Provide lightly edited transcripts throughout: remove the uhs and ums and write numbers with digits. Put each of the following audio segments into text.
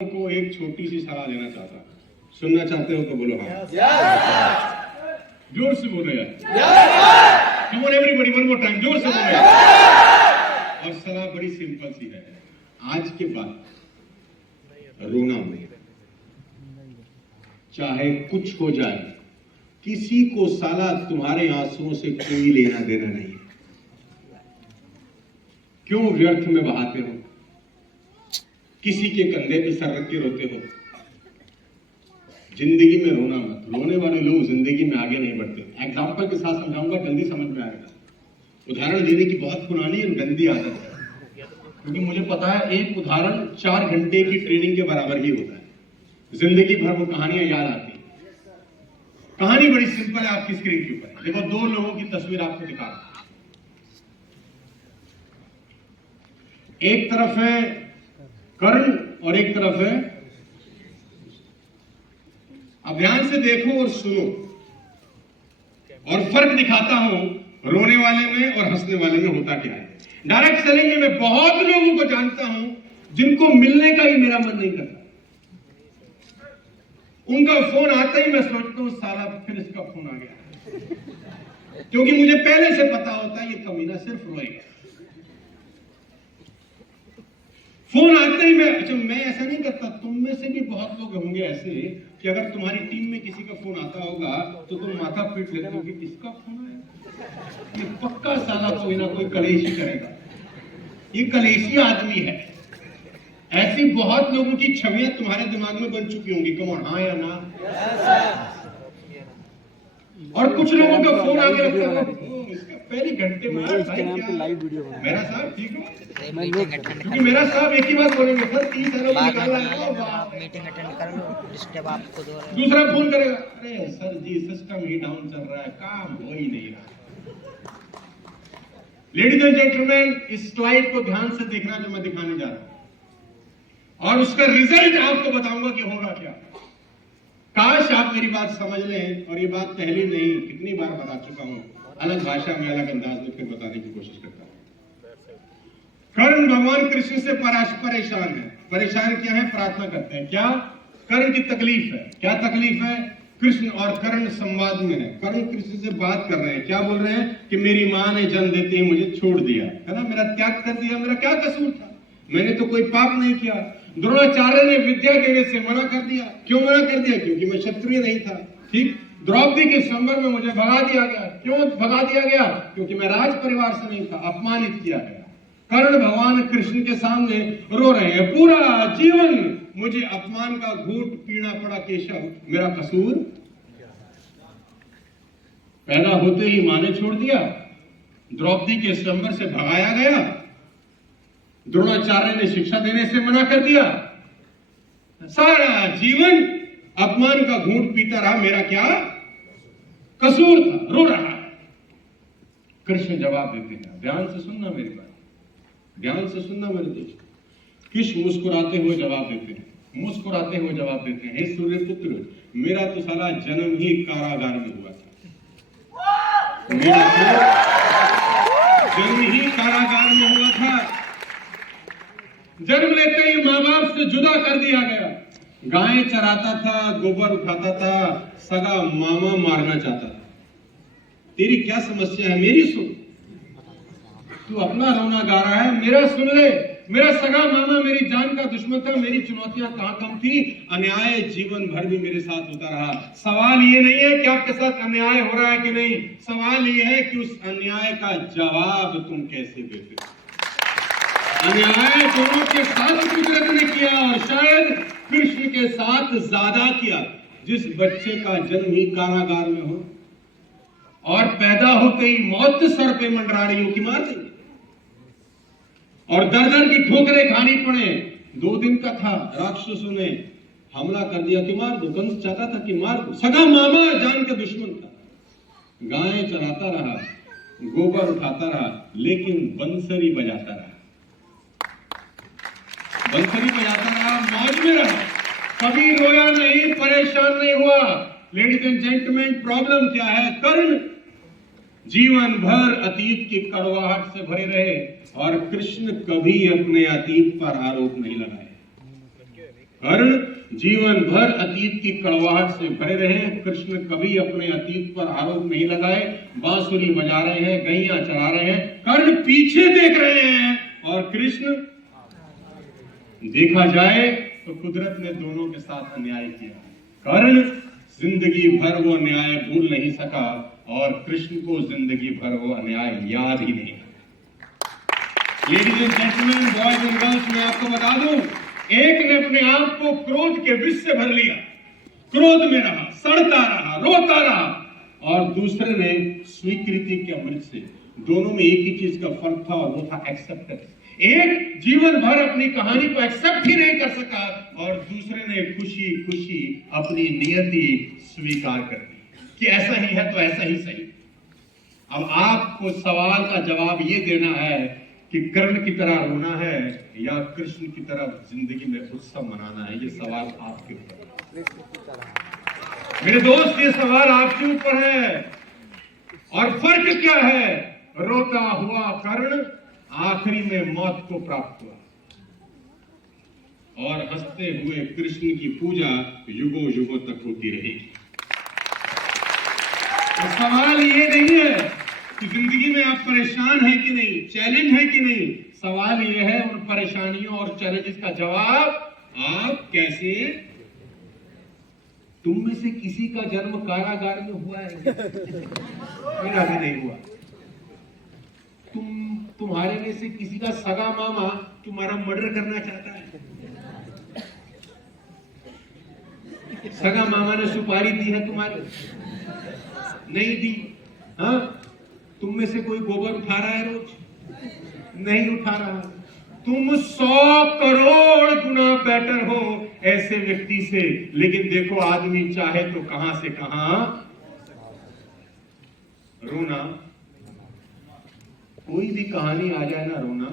को एक छोटी सी सलाह देना चाहता हूं। सुनना चाहते हो तो बोलो हाँ। जोर से बोलो यार। Come on everybody, one more time, जोर से बोलो यार। और सलाह बड़ी सिंपल सी है, आज के बाद रोना नहीं, चाहे कुछ हो जाए, किसी को साला तुम्हारे आंसुओं से कोई लेना देना नहीं है। क्यों व्यर्थ में बहाते हो? किसी के कंधे पे सर रख के रोते हो? जिंदगी में रोना मत। रोने वाले लोग जिंदगी में आगे नहीं बढ़ते। एग्जाम्पल के साथ समझाऊंगा, जल्दी समझ में आएगा। उदाहरण देने की बहुत पुरानी और गंदी आदत है, क्योंकि मुझे पता है एक उदाहरण 4 घंटे की ट्रेनिंग के बराबर ही होता है। जिंदगी भर वो कहानियां याद आती है। कहानी बड़ी सिंपल है, आपकी स्क्रीन के ऊपर देखो। 2 लोगों की तस्वीर आपको दिखा रहा हूं। एक तरफ है कर्ण और एक तरफ है। अब ध्यान से देखो और सुनो, और फर्क दिखाता हूं रोने वाले में और हंसने वाले में होता क्या है। डायरेक्ट सेलिंग में मैं बहुत लोगों को जानता हूं जिनको मिलने का ही मेरा मन नहीं करता। उनका फोन आता ही मैं सोचता हूं साला फिर इसका फोन आ गया, क्योंकि मुझे पहले से पता होता है ये कमीना सिर्फ रोएगा। फोन आते ही मैं ऐसा नहीं करता। तुम में से भी बहुत लोग होंगे ऐसे कि अगर तुम्हारी टीम में किसी का फोन आता होगा तो तुम माथा पीट लेते हो कि किसका फोन आया, ये पक्का साला कोई ना कोई कलेश ही करेगा, ये कलेशी आदमी है। ऐसी बहुत लोगों की छवियां तुम्हारे दिमाग में बन चुकी होंगी। कम ऑन, हाँ या ना? और कुछ लोगों का फोन आ गया पहले घंटे में, लाइव वीडियो मेरा साहब ठीक हो, क्योंकि मेरा साहब एक ही बात बोलेंगे, सर 30 सालों में निकालना है, मीटिंग अटेंड कर लो, डिस्टर्ब आपको दो रहे। दूसरा फोन करेगा, अरे सर जी सिस्टम ही डाउन चल रहा है, काम हो ही नहीं रहा। लेडीज एंड जेंटलमैन, इस स्लाइड को ध्यान से देखना जो मैं दिखाने जा रहा हूं, और उसका रिजल्ट आपको बताऊंगा कि होगा क्या। काश आप मेरी बात समझ लें, और ये बात पहले नहीं कितनी बार बता चुका हूं, अलग भाषा में अलग अंदाज में फिर बताने की कोशिश करता हूं। कर्ण भगवान कृष्ण से परेशान है। परेशान क्या है? प्रार्थना करते हैं। क्या? कर्ण की तकलीफ है। क्या तकलीफ है? कृष्ण और कर्ण संवाद में है। कर्ण कृष्ण से बात कर रहे हैं। क्या बोल रहे हैं कि मेरी मां ने जन्म देते ही मुझे छोड़ दिया है ना, मेरा त्याग कर दिया, मेरा क्या कसूर था, मैंने तो कोई पाप नहीं किया। द्रोणाचार्य ने विद्या देने से मना कर दिया। क्यों मना कर दिया? क्योंकि मैं क्षत्रिय नहीं था। ठीक। द्रौपदी के स्वयंवर में मुझे भगा दिया गया। क्यों भगा दिया गया? क्योंकि मैं राज परिवार से नहीं था, अपमानित किया गया। कर्ण भगवान कृष्ण के सामने रो रहे हैं, पूरा जीवन मुझे अपमान का घूंट पीना पड़ा केशव, मेरा कसूर? पैदा होते ही मां ने छोड़ दिया, द्रौपदी के स्वयंवर से भगाया गया, द्रोणाचार्य ने शिक्षा देने से मना कर दिया, सारा जीवन अपमान का घूंट पीता रहा, मेरा क्या कसूर था? रो रहा है। कृष्ण जवाब देते हैं, ध्यान से सुनना मेरी बात, ध्यान से सुनना मेरे दोस्त। कृष्ण मुस्कुराते हुए जवाब देते हैं, मुस्कुराते हुए जवाब देते हैं, हे सूर्यपुत्र, मेरा तो साला जन्म ही कारागार में हुआ था। मेरा तो जन्म ही कारागार में हुआ था। जन्म लेते ही मां बाप से जुदा कर दिया गया। गायें चराता था, गोबर उठाता था, सगा मामा मारना चाहता था। तेरी क्या समस्या है? मेरी सुन। तू अपना रोना गा रहा है, मेरा सुन ले। मेरा सगा मामा मेरी जान का दुश्मन था, मेरी चुनौतियां कहां कम थी। अन्याय जीवन भर भी मेरे साथ होता रहा। सवाल ये नहीं है कि आपके साथ अन्याय हो रहा है कि नहीं, सवाल ये है कि उस अन्याय का जवाब तुम कैसे देते हो। अन्याय दोनों के साथ कुदरत ने किया, और शायद कृष्ण के साथ ज्यादा किया। जिस बच्चे का जन्म ही कारागार में हो और पैदा होते ही मौत सर पे मंडरारियों की मार देंगे, और दर्जन की ठोकरें खानी पड़े। 2 दिन का था, राक्षसों ने हमला कर दिया कि मार दो। कंस चाहता था कि मार दो, सगा मामा जान के दुश्मन था। गायें चराता रहा, गोबर उठाता रहा, लेकिन बंसरी बजाता रहा, बंसरी बजाता रहा, मौज में रहा, कभी रोया नहीं, परेशान नहीं हुआ। लेडीज एंड जेंटलमैन, प्रॉब्लम क्या है? कर्ण जीवन भर अतीत की कड़वाहट से भरे रहे, और कृष्ण कभी अपने अतीत पर आरोप नहीं लगाए। कर्ण जीवन भर अतीत की कड़वाहट से भरे रहे। कृष्ण कभी अपने अतीत पर आरोप नहीं लगाए, बांसुरी बजा रहे हैं, गैया चढ़ा रहे हैं, कर्ण पीछे देख रहे हैं और कृष्ण। देखा जाए तो कुदरत ने दोनों के साथ अन्याय किया। कर्ण जिंदगी भर वो न्याय भूल नहीं सका और कृष्ण को जिंदगी भर वो अन्याय याद ही नहीं। Ladies and gentleman, boys and girls, मैं आपको बता दूं, एक ने अपने आप को क्रोध के विष से भर लिया, क्रोध में रहा, सड़ता रहा, रोता रहा, और दूसरे ने स्वीकृति के अमृत से। दोनों में एक ही चीज का फर्क था और वो था एक्सेप्टेंस। एक जीवन भर अपनी कहानी को एक्सेप्ट ही नहीं कर सका और दूसरे ने खुशी खुशी अपनी नियति स्वीकार कर दी कि ऐसा ही है तो ऐसा ही सही। अब आपको सवाल का जवाब ये देना है कि कर्ण की तरह रोना है या कृष्ण की तरह जिंदगी में उत्सव मनाना है। ये सवाल आपके ऊपर है मेरे दोस्त, ये सवाल आपके ऊपर है। और फर्क क्या है? रोता हुआ कर्ण आखिरी में मौत को प्राप्त हुआ और हंसते हुए कृष्ण की पूजा युगों युगों तक होती रहेगी। तो सवाल ये नहीं है कि जिंदगी में आप परेशान हैं कि नहीं, चैलेंज है कि नहीं। सवाल ये है उन परेशानियों और चैलेंजेस का जवाब आप कैसे। तुम में से किसी का जन्म कारागार में हुआ है? मेरा भी नहीं हुआ। तुम्हारे में से किसी का सगा मामा तुम्हारा मर्डर करना चाहता है? सगा मामा ने सुपारी दी है तुम्हारी? नहीं दी। हाँ, तुम में से कोई गोबर उठा रहा है रोज? नहीं उठा रहा। तुम 100 करोड़ गुना बेटर हो ऐसे व्यक्ति से, लेकिन देखो आदमी चाहे तो कहां से कहां रोना। कोई भी कहानी आ जाए ना, रोना।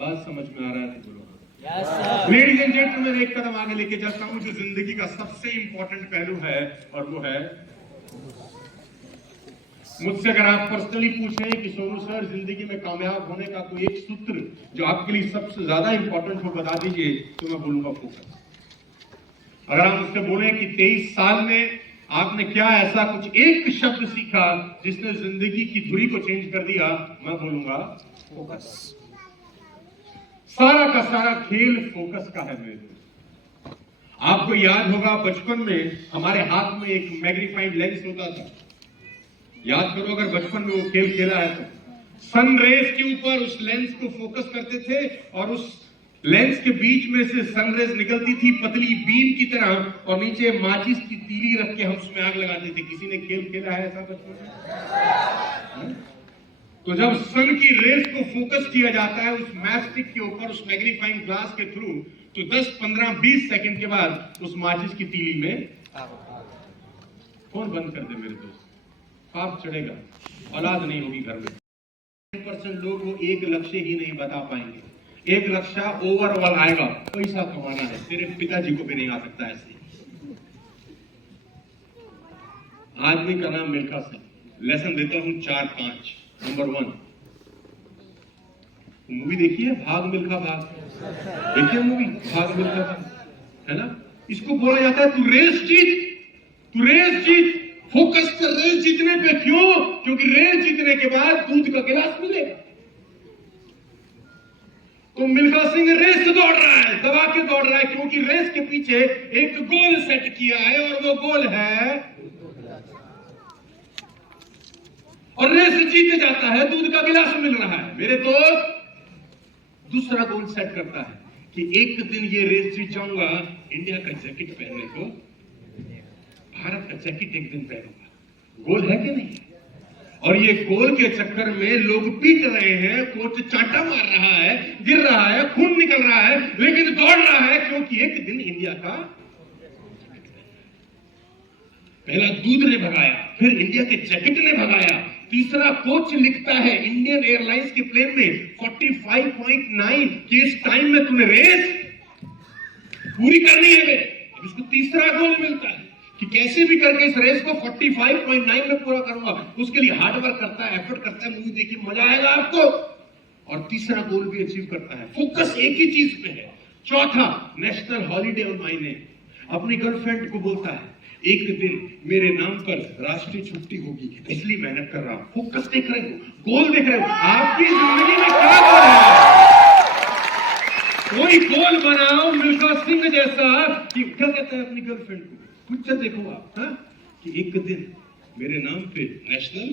बात समझ में आ रहा है तो बोलो। लेडीज एंड जेंटलमैन, एक कदम आगे लेके जाता हूं जो जिंदगी का सबसे इंपॉर्टेंट पहलू है, और वो है मुझसे अगर आप पर्सनली पूछें कि सोनू सर जिंदगी में कामयाब होने का कोई एक सूत्र जो आपके लिए सबसे ज्यादा इंपॉर्टेंट हो बता दीजिए, तो मैं बोलूंगा फोकस। अगर आप मुझसे बोले कि 23 साल में आपने क्या ऐसा कुछ एक शब्द सीखा जिसने जिंदगी की धुरी को चेंज कर दिया, मैं बोलूंगा फोकस। सारा का सारा खेल फोकस का है मेरे दोस्त। आपको याद होगा बचपन में हमारे हाथ में एक मैग्नीफाइंग लेंस होता था। याद करो अगर बचपन में वो खेल खेला है तो। सन रेज के ऊपर उस लेंस को फोकस करते थे और उस लेंस के बीच में से सनरेज निकलती थी पतली बीम की तरह, और नीचे माचिस की तीली रख के हम उसमें आग लगाते थे। किसी ने खेल खेला है ऐसा बचपन में? तो जब सन की रेज को फोकस किया जाता है उस मैस्टिक के ऊपर, उस मैग्नीफाइंग ग्लास के थ्रू, तो 10, 15, 20 सेकंड के बाद उस माचिस की तीली में कौन बंद कर दे मेरे दोस्त? पाप चढ़ेगा, औलाद नहीं होगी घर में। 10% लोग वो एक लक्ष्य ही नहीं बता पाएंगे। एक लक्ष्य ओवरऑल आएगा, पैसा कमाना है। तेरे पिताजी को भी नहीं आ सकता ऐसे। आदमी का नाम मिल्खा सिंह। लेसन देता हूं 4-5। नंबर 1, मूवी देखिए भाग मिल्खा भाग। देखिए मूवी भाग मिल्खा भाग, है ना? इसको बोला जाता है तू रेस जीत, तू रेस जीत। फोकस कर रेस जीतने पे। क्यों? क्योंकि रेस जीतने के बाद दूध का गिलास मिलेगा। तो मिल्खा सिंह रेस दौड़ रहा है, दबा के दौड़ रहा है, क्योंकि रेस के पीछे एक गोल सेट किया है और वो गोल है, और रेस जीत जाता है, दूध का गिलास मिल रहा है। मेरे दोस्त दूसरा गोल सेट करता है कि एक दिन ये रेस जीत जाऊंगा, इंडिया का जैकेट पहनने को, भारत का जैकेट एक दिन पहनूंगा। गोल है कि नहीं? और ये गोल के चक्कर में लोग पीट रहे हैं, कोच चांटा मार रहा है, गिर रहा है, खून निकल रहा है, लेकिन दौड़ रहा है क्योंकि एक दिन इंडिया का पहला दूध ने भगाया, फिर इंडिया के जैकेट ने भगाया, तीसरा कोच लिखता है इंडियन एयरलाइंस के प्लेन में 45.9 कि इस टाइम में तुम्हें रेस पूरी करनी है। अब इसको तीसरा गोल मिलता है कि कैसे भी करके इस रेस को 45.9 में पूरा करूंगा। उसके लिए हार्ड वर्क करता है, एफर्ट करता है। मूवी देखिए, मजा आएगा आपको। और तीसरा गोल भी अचीव करता है। फोकस एक ही चीज पे है। चौथा, national holiday on my name. अपनी गर्लफ्रेंड को बोलता है एक दिन मेरे नाम पर राष्ट्रीय छुट्टी होगी, इसलिए मेहनत कर रहा हूं। फोकस देख रहे हो, गोल देख रहे हो। आपकी जिंदगी में क्या गोल है? कोई गोल बनाओ मिल्खा सिंह जैसा कि क्या कहता है अपनी गर्लफ्रेंड को, पिक्चर देखो आप, हाँ? कि एक दिन मेरे नाम पे नेशनल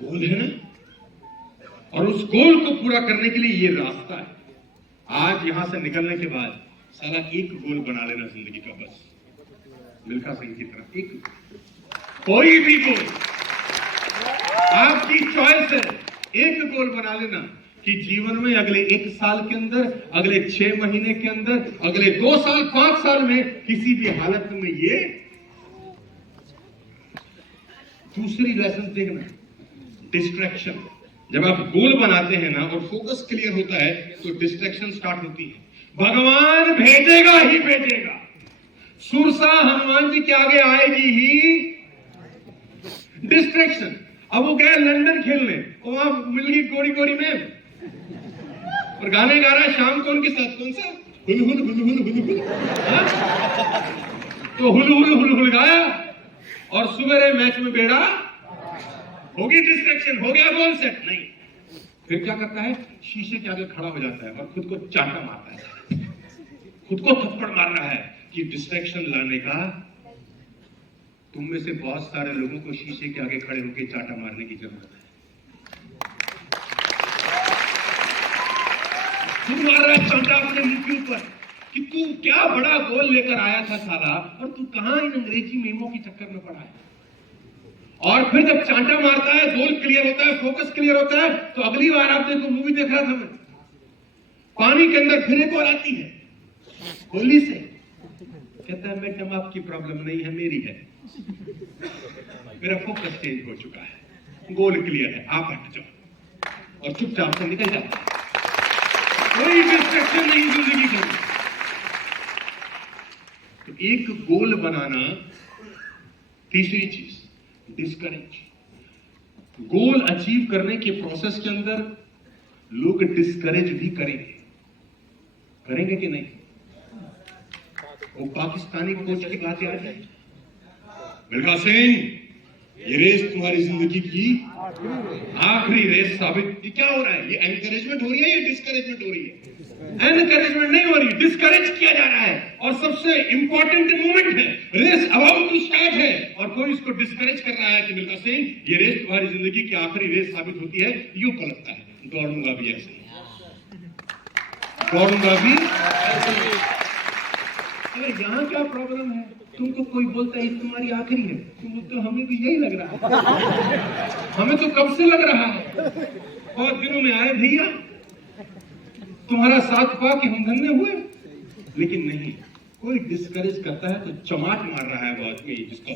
गोल है ना, और उस गोल को पूरा करने के लिए ये रास्ता है। आज यहां से निकलने के बाद साला एक गोल बना लेना जिंदगी का, बस मिल्खा सिंह की तरह एक, कोई भी गोल आपकी चॉइस है। एक गोल बना लेना कि जीवन में अगले 1 साल के अंदर, अगले 6 महीने के अंदर, अगले 2 साल 5 साल में किसी भी हालत में ये। दूसरी लेसन देखना, डिस्ट्रैक्शन। जब आप गोल बनाते हैं ना और फोकस क्लियर होता है तो डिस्ट्रैक्शन स्टार्ट होती है। भगवान भेजेगा ही भेजेगा, सुरसा हनुमान जी के आगे आएगी ही डिस्ट्रैक्शन। अब वो गया लंदन खेलने, वहां मिल गई गोरी गोरी में और गाने गा रहा है शाम को उनके साथ, कौन सा हुल हुल हुल हुल हुल हुल, तो हुल हुल हुल हुल गाया और सुबह मैच में बेड़ा होगी डिस्ट्रैक्शन, हो गया गोल सेट नहीं। फिर क्या करता है, शीशे के आगे खड़ा हो जाता है और खुद को चांटा मारता है, खुद को थप्पड़ मार रहा है कि डिस्ट्रैक्शन लाने का। तुम में से बहुत सारे लोगों को शीशे के आगे खड़े होकर चांटा मारने की जरूरत है। तू मार रहा है चांटा अपने मुंह के ऊपर कि तू क्या बड़ा गोल लेकर आया था साला, और तू कहां इन अंग्रेजी मेमों के चक्कर में पड़ा है। और फिर जब चांटा मारता है, गोल क्लियर होता है, फोकस क्लियर होता है, तो अगली बार आप देखो, मूवी देख रहा था मैं, पानी के अंदर फिर एक और आती है होली से, कहता है मैडम आपकी प्रॉब्लम नहीं है, मेरी है। मेरा फोकस चेंज हो चुका है, गोल क्लियर है, आप हट जाओ, और चुपचाप से निकल जाता है। कोई डिस्ट्रैक्शन नहीं जिंदगी के। तो एक गोल बनाना। तीसरी चीज, डिस्करेज। गोल अचीव करने के प्रोसेस के अंदर लोग डिस्करेज भी करेंगे कि नहीं? वो पाकिस्तानी कोच की बात याद है, मिल्खा सिंह ये रेस तुम्हारी जिंदगी की आखिरी रेस साबित। ये क्या हो रहा है? ये एनकरेजमेंट हो रही है या डिस्करेजमेंट हो रही है? एनकरेजमेंट नहीं हो रही, डिस्करेज किया जा रहा है। और सबसे इंपॉर्टेंट मोमेंट है, रेस अबाउट टू स्टार्ट है, और कोई इसको डिस्करेज कर रहा है कि मिल्खा सिंह ये रेस तुम्हारी जिंदगी की आखिरी रेस साबित होती है। यूं पलटता है, दौड़ूंगा भी ऐसे ही, दौड़ूंगा भी ऐसे ही। अरे यहाँ क्या प्रॉब्लम है? तुमको कोई बोलता है तुम्हारी आखिरी है, तुम तो हमें भी यही लग रहा है, हमें तो कब से लग रहा है, बहुत दिनों में आए भैया, तुम्हारा साथ पा के हम धन्य हुए। लेकिन नहीं, कोई डिस्करेज करता है तो चमाट मार रहा है वो आदमी जिसका